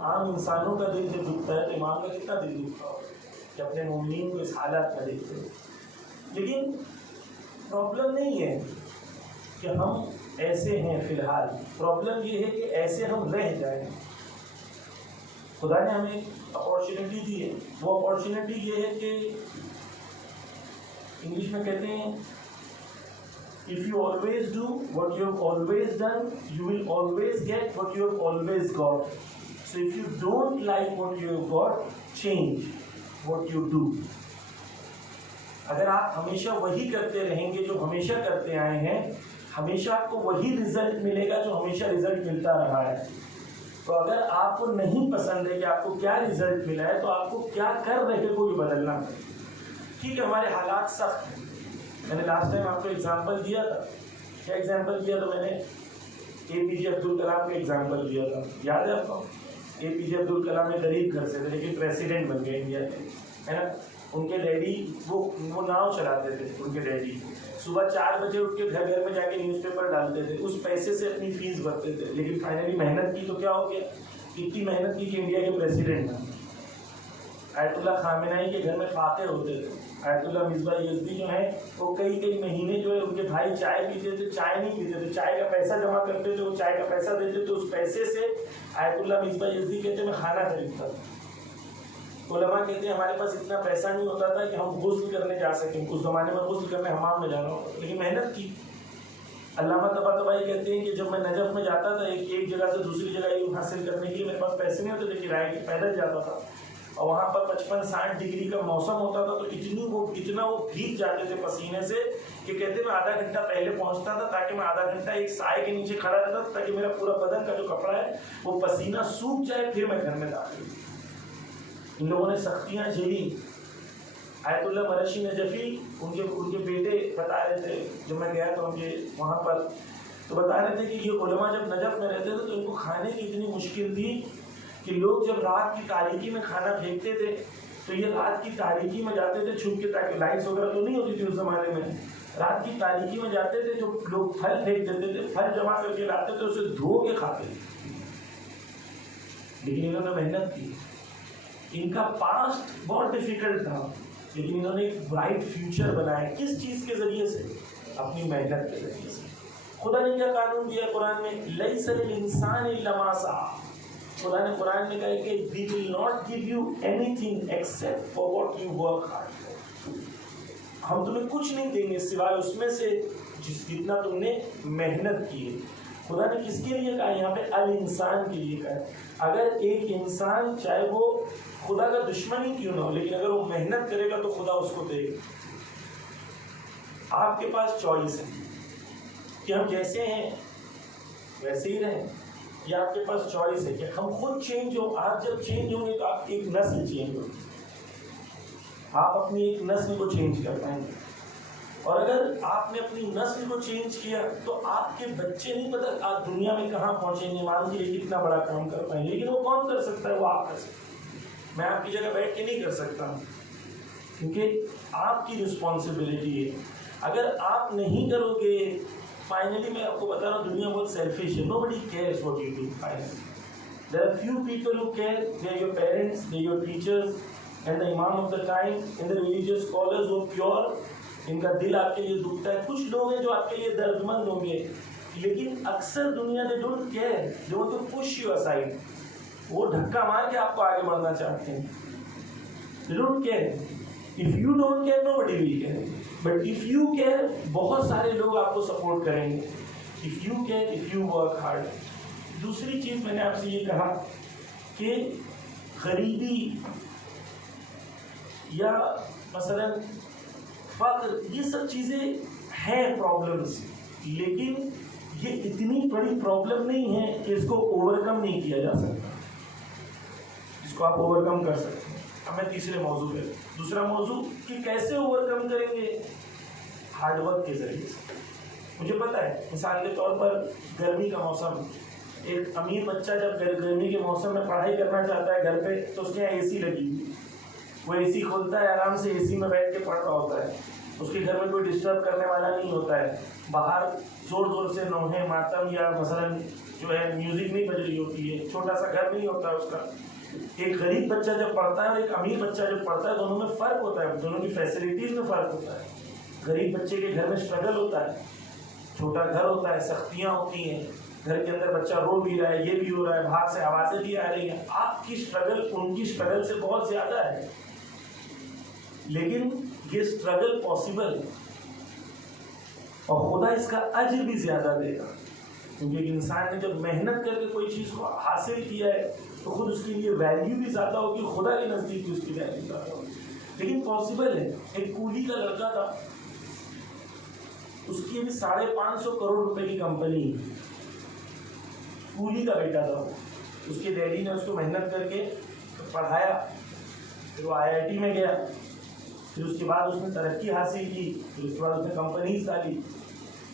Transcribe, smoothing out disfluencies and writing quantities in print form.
عام انسانوں کا دل جب دکھتا ہے تو امام کا کتنا دل دکھتا ہوگا کہ اپنے مومنین کو اس حالات میں دیکھتے ہیں. لیکن پرابلم نہیں ہے کہ ہم ایسے ہیں فی الحال، پرابلم یہ ہے کہ ایسے ہم رہ جائیں. خدا نے ہمیں اپارچونیٹی دی ہے. وہ اپارچونیٹی یہ ہے کہ انگلش میں کہتے ہیں if you always do what you have always done, you will always get what you have always got. So if you don't like what you have got, change what you do. اگر آپ ہمیشہ وہی کرتے رہیں گے جو ہمیشہ کرتے آئے ہیں، ہمیشہ آپ کو وہی رزلٹ ملے گا جو ہمیشہ رزلٹ ملتا رہا ہے. تو اگر آپ کو نہیں پسند ہے کہ آپ کو کیا رزلٹ ملا ہے تو آپ کو کیا کر رہے ہو یہ بدلنا ہے. ٹھیک ہے، ہمارے حالات سخت ہیں. میں نے لاسٹ ٹائم آپ کو ایگزامپل دیا تھا. کیا ایگزامپل دیا تھا؟ میں نے اے پی جے عبد الکلام کا ایگزامپل دیا تھا. یاد ہے آپ کو؟ اے پی جے عبد الکلام میں غریب گھر سے تھے لیکن پریسیڈنٹ بن گئے انڈیا کے، ہے نا. ان کے ڈیڈی وہ ناؤ چلاتے تھے. ان کے ڈیڈی صبح 4 بجے اٹھ کے گھر میں جا کے نیوز پیپر ڈالتے تھے. اس پیسے سے اپنی فیس بھرتے تھے. لیکن فائنلی محنت کی تو کیا ہو گیا؟ اتنی محنت کی کہ انڈیا کے پریسیڈنٹ ہیں. آیت اللہ خامنہئی کے گھر میں فاتح ہوتے تھے. آیت اللہ مصباح یزدی جو ہیں وہ کئی مہینے جو ہے ان کے بھائی چائے پیتے تھے، چائے نہیں پیتے تھے. چائے کا پیسہ جمع کرتے تھے، وہ چائے کا پیسہ دیتے تھے. اس پیسے سے آیت اللہ مصباح یزدی کہتے میں کھانا خریدتا تھا. علماء کہتے ہیں ہمارے پاس اتنا پیسہ نہیں ہوتا تھا کہ ہم غسل کرنے جا سکیں. اس زمانے میں غسل کرنے حمام میں جانا ہوتا، لیکن محنت کی. علامہ طباطبائی کہتے ہیں کہ جب میں نجف میں جاتا تھا ایک جگہ سے دوسری جگہ علم حاصل کرنے کے لیے، میرے پاس پیسے نہیں ہوتے تھے کرائے کے، پیدل جاتا تھا. اور وہاں پر 55-60 ڈگری کا موسم ہوتا تھا تو اتنا وہ بھیگ جاتے تھے پسینے سے کہ کہتے میں آدھا گھنٹہ پہلے پہنچتا تھا تاکہ میں آدھا گھنٹہ ایک سائے کے نیچے کھڑا رہتا تھا تاکہ میرا پورا بدن کا جو کپڑا ہے وہ پسینہ سوکھ جائے، پھر میں گھر میں داخل. ان لوگوں نے سختیاں جھیلی. آیت اللہ مرشی نجفی ان کے بیٹے بتا رہے تھے، جب میں گیا تو ان کے وہاں پر تو بتا رہے تھے کہ یہ علماء جب نجف میں رہتے تھے تو ان کو کھانے کی اتنی مشکل تھی کہ لوگ جب رات کی تاریکی میں کھانا پھینکتے تھے تو یہ رات کی تاریکی میں جاتے تھے چھپ کے، تاکہ لائٹس وغیرہ تو نہیں ہوتی تھی اس زمانے میں. رات کی تاریکی میں جاتے تھے، جو لوگ پھل پھینک دیتے تھے پھل جمع کر کے لاتے تھے، اسے دھو کے کھاتے تھے. لیکن انہوں نے محنت کی. ان کا پاسٹ بہت ڈیفیکلٹ تھا لیکن انہوں نے ایک برائٹ فیوچر بنایا. کس چیز کے ذریعے سے؟ اپنی محنت کے ذریعے سے. خدا نے کیا قانون دیا قرآن میں؟ لیس للانسان الا ما سعی. خدا نے قرآن میں کہا کہ we will not give you anything except for what you work hard for. ہم تمہیں کچھ نہیں دیں گے سوائے اس میں سے جتنا تم نے محنت کی ہے. خدا نے کس کے لیے کہا یہاں پہ؟ الانسان کے لیے کہا. اگر ایک انسان چاہے وہ خدا کا دشمن ہی کیوں نہ ہو لیکن اگر وہ محنت کرے گا تو خدا اس کو دے گا. آپ کے پاس چوائس ہے کہ ہم جیسے ہیں ویسے ہی رہیں، یا آپ کے پاس چوائس ہے کہ ہم خود چینج ہو. آپ جب چینج ہوں گے تو آپ کی ایک نسل چینج ہوگی. آپ اپنی ایک نسل کو چینج کر پائیں گے. اور اگر آپ نے اپنی نسل کو چینج کیا تو آپ کے بچے نہیں پتہ آپ دنیا میں کہاں پہنچیں گے، مان کے لیے کتنا بڑا کام کر پائیں گے. لیکن وہ کون کر سکتا ہے؟ وہ آپ کر سکتے ہیں. میں آپ کی جگہ بیٹھ کے نہیں کر سکتا ہوں کیونکہ آپ کی رسپانسبلٹی ہے. اگر آپ نہیں کرو گے، فائنلی میں آپ کو بتا رہا ہوں دنیا بہت سیلفش ہے. Nobody cares what you do finally. There are few people who care. They are your parents, they are your teachers and the imam of the time and the religious scholars who are pure. ان کا دل آپ کے لیے دکھتا ہے. کچھ لوگ ہیں جو آپ کے لیے درد مند ہوں گے لیکن اکثر دنیا they don't care. They want to push you aside. وہ دھکا مار کے آپ کو آگے بڑھنا چاہتے ہیں. They don't care. If you don't care, nobody will care. But if you care, بہت سارے لوگ آپ کو سپورٹ کریں گے. If you care, if you work hard. دوسری چیز میں نے آپ سے یہ کہا کہ غریبی یا مثلا فقر یہ سب چیزیں ہیں پرابلمس، لیکن یہ اتنی بڑی پرابلم نہیں ہے کہ اس کو اوور کم نہیں کیا جا سکتا. اس کو آپ اوور کم کر سکتے ہیں. اب میں تیسرے موضوع پہ دوسرا موضوع کہ کیسے اوور کم کریں گے؟ ہارڈ ورک کے ذریعے سے. مجھے پتہ ہے مثال کے طور پر گرمی کا موسم، ایک امیر بچہ جب گرمی کے موسم میں پڑھائی کرنا چاہتا ہے گھر پہ تو اس کے یہاں اے سی لگی ہوئی، وہ اے سی کھولتا ہے آرام سے اے سی میں بیٹھ کے پڑھ رہا ہوتا ہے. اس کے گھر میں کوئی ڈسٹرب کرنے والا نہیں ہوتا ہے. باہر زور زور سے نوحے ماتم یا مثلا جو ہے میوزک نہیں بج رہی ہوتی ہے، چھوٹا سا گھر نہیں ہوتا اس کا. ایک غریب بچہ جب پڑھتا ہے اور ایک امیر بچہ جب پڑھتا ہے دونوں میں فرق ہوتا ہے، دونوں کی فیسلٹیز میں فرق ہوتا ہے. غریب بچے کے گھر میں اسٹرگل ہوتا ہے، چھوٹا گھر ہوتا ہے، سختیاں ہوتی ہیں، گھر کے اندر بچہ رو بھی رہا ہے، یہ بھی ہو رہا ہے، باہر سے آوازیں بھی آ رہی ہیں. آپ کی اسٹرگل ان کی اسٹرگل سے بہت زیادہ ہے، لیکن یہ اسٹرگل پاسبل ہے اور خدا اس کا اجر بھی زیادہ دے گا. کیونکہ ایک انسان نے جب محنت کر کے کوئی چیز کو حاصل کیا ہے تو خود اس کے لیے ویلیو بھی زیادہ ہوگی، خدا کے نزدیک بھی اس کی ویلیو زیادہ ہوگی. لیکن پاسبل ہے. ایک کولی کا لڑکا تھا، اس کی ابھی 550 کروڑ روپے کی کمپنی، کولی کا بیٹا تھا وہ. اس کے ڈیڈی نے اس کو محنت کر کے پڑھایا، پھر وہ IIT میں گیا، پھر اس کے بعد اس نے ترقی حاصل کی، پھر اس کے بعد اس نے کمپنیز ڈالی.